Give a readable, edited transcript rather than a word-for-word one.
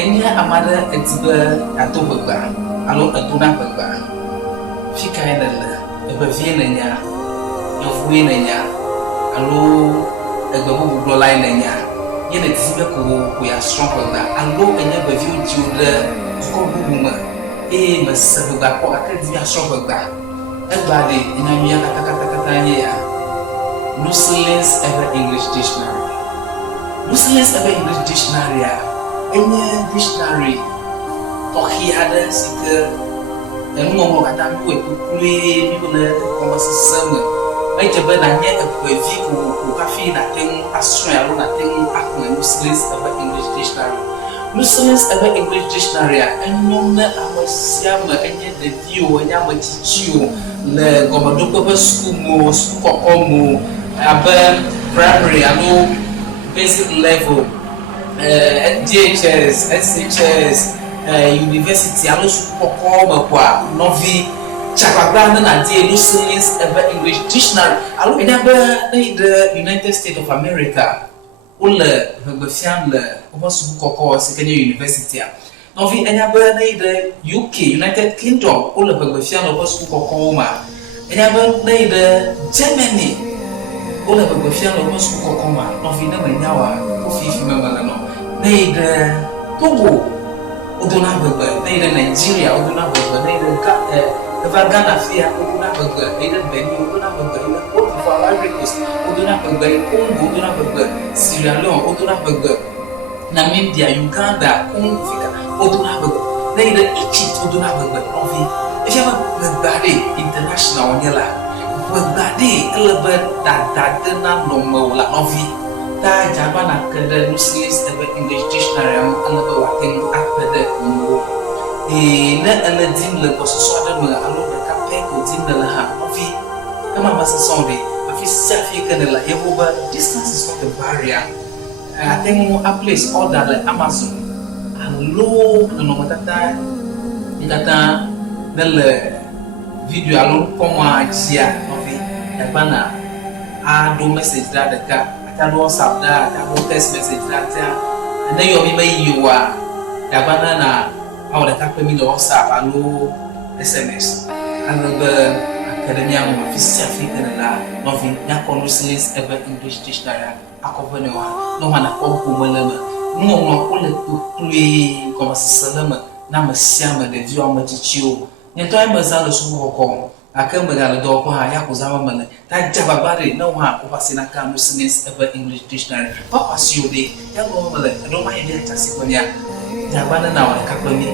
Enya amada etiba atobagba alo aduna bagba fika enele ebavie nenya Eʋe nenya alo egbebubu dolai nenya yene tizibe ko ya strong bagba alo enya bavie odiole ko bubuma mesebagba ko akadi ya strong bagba egbade enya miya kata ya Nuselines Eʋe English Dictionary. Nuselines Eʋe English Dictionary Enye dictionary tokiada sike ngomong kata gue kule ni bela konversi sama aja benanya evavi ku kafi na tem astroya lo na tem aku Nuselines Eʋe English Dictionary. Nuselines Eʋe English Dictionary enyomna amasiama enye de view enya matichio le gomadopo ba school kokomo aba primary alo basic level DHS, SHS, university, alo sukoko kwa novi chakabanda na die Nuselines Eʋe English Dictionary. Alo enyaba the United States of America. Ule befiam le oba sukoko sekenya university. Novi enyaba the UK, United Kingdom. Ule befiam le oba sukoko ma. Enyaba the Germany. Ule befiam le oba sukoko ma. Novi na menyawa ofifi mama no. Neide Togo odona bagba neide Nigeria odona bagba neide Ghana fia odona bagba neide Benin odona bagba neide Cote d'Ivoire Ivory Coast odona bagba Congo odona bagba Sierra Leone odona bagba Namibia Uganda Congo fika odona bagba neide Egypt odona bagba novi ejaba bagade international nyela bagade elebe dadadena nomola novi ta jabana kada Nuselines Eʋe English Dictionary ala ba waten akpada mo na ala din le bososo ada mo alo da kape ko din la ha ofi kama masa sonde afi safi kana la yehoba distance is not a barrier atemu a place order le Amazon alo no matata ngata le video alo poma ajia ofi yabana a do message da ka alo WhatsApp da alo text message da na yo mi mai yiwa da bana na awada ka pe mi no WhatsApp alo SMS alo be academia mo official fi na novi na Nuselines Eʋe English Dictionary akobane wa no mana ko ko malama no ko le tuli ko masalama na masiama de dio amatichio nyeto ai mazalo su ko akamba gala do ko ha yakuzama mala ta jababare na wa ko pasina ka Nuselines Eʋe English Dictionary papa siode ya go mala do ma ide ta sikonya jabana na wa ka ko ni